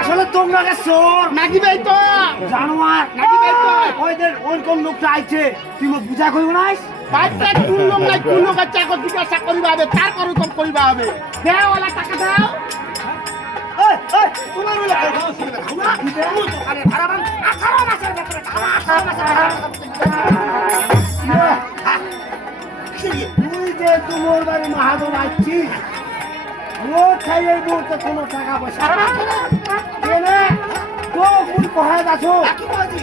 আসলে তোমরা চোর নাকি ভাই তো জানোয়ার নাকি ভাই তো ওইদের ওরকম লোকটা আইছে তুই মোক বুঝা কইব না বাইকটা তুললাম না কোনো বাচ্চা কো জিজ্ঞাসা করিবা হবে তার করু কম করিবা হবে দাও ওলা টাকা দাও এই এই তোমার ওলা খাও শুনে খাও না তুই তো খালি ভাড়া 18 মাসের ভিতরে 18 মাসের তুই যে তোমার বাড়ি মাহাজন আইছিস ও খাইয়ে বলতে কোনো টাকা পয়সা কেনে তো মুই কহায় যাচ্ছ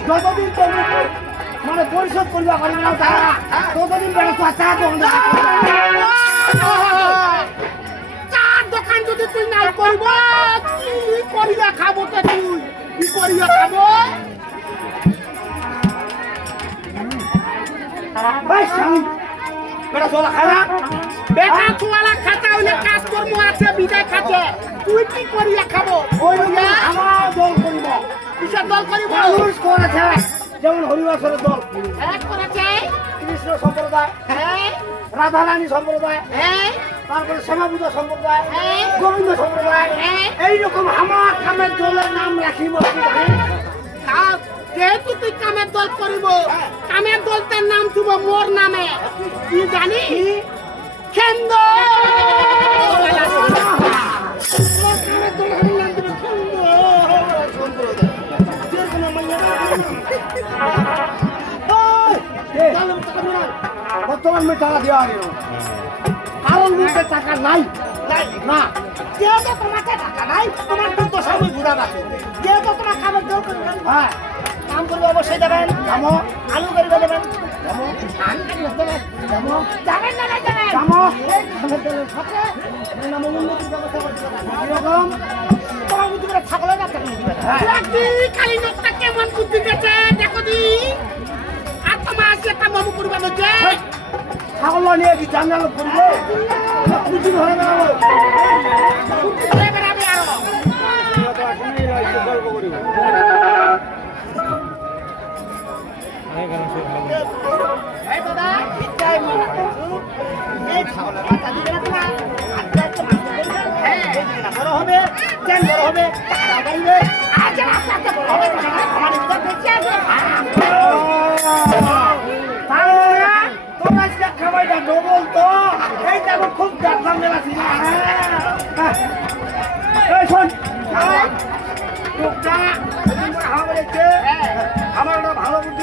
যতদিন তো মানে পরিশোধ করিবা পারিবে না তারা ততদিন বেড়ে তো চা দোকান চার দোকান যদি তুই নাই করব কি করিয়া খাবো তো তুই কি করিয়া খাবো ভাই সামনে বেড়া চলা খানা বেটা চুয়ালা খাতা হইলে কাজ কর্ম আছে বিদায় খাতে তুই কি করিয়া খাবো ওই আমার দল করিব কিসের দল করিব মানুষ করেছে যেমন হরিবাসরের দল এক করেছে কৃষ্ণ সম্প্রদায় হ্যাঁ রাধারানী সম্প্রদায় হ্যাঁ তারপরে শ্যামাপূজা সম্প্রদায় হ্যাঁ। গোবিন্দ সম্প্রদায় হ্যাঁ। এইরকম আমার কামের দলের নাম রাখিব খাও যেহেতু তুই কামের দল করিব কামের দলটার নাম দিব মোর নামে কি জানি খেন্দ বর্তমান আমি টাকা দেওয়া গেল কারণ মুখে টাকা নাই না যেহেতু তোমার টাকা নাই তোমার দুটো সবই বুঝা পাচ্ছে যেহেতু তোমার কামের দল করবেন হ্যাঁ কাম করবে অবশ্যই দেবেন জামো আলু করবে দেবেন জামো ধান কাটবে দেবেন জামো যাবেন না নাই যাবেন জামো কামের দলের সাথে নাম উন্নতির ব্যবস্থা করতে এরকম তোমার বুদ্ধি করে ছাগলের বাচ্চা কিনে দিবে রাখবি কালি নকটা কেমন বুদ্ধি গেছে দেখো দি আর তোমার আসলে একটা মামু করবে বলছে ছাগল নিয়ে কি জানালো করবো খুশি ধরে বেড়াবো বুদ্ধি করে বেড়াবে আরো এই দাদা বিদ্যায় মনে করছো এই ছাগলের বাচ্চা দিবে না তোমার আজকে একটা মাছ ধরবে হ্যাঁ এই দিকে না বড় হবে চেন বড় হবে টাকা বাড়বে আর যেন আস্তে আস্তে বড় হবে আমার ভিতর বেঁচে আসবে তোমরা আজকে খাবারটা ডবল তো এইটা আমার খুব দেখলাম মেলা ছিল এই শোন লোকটা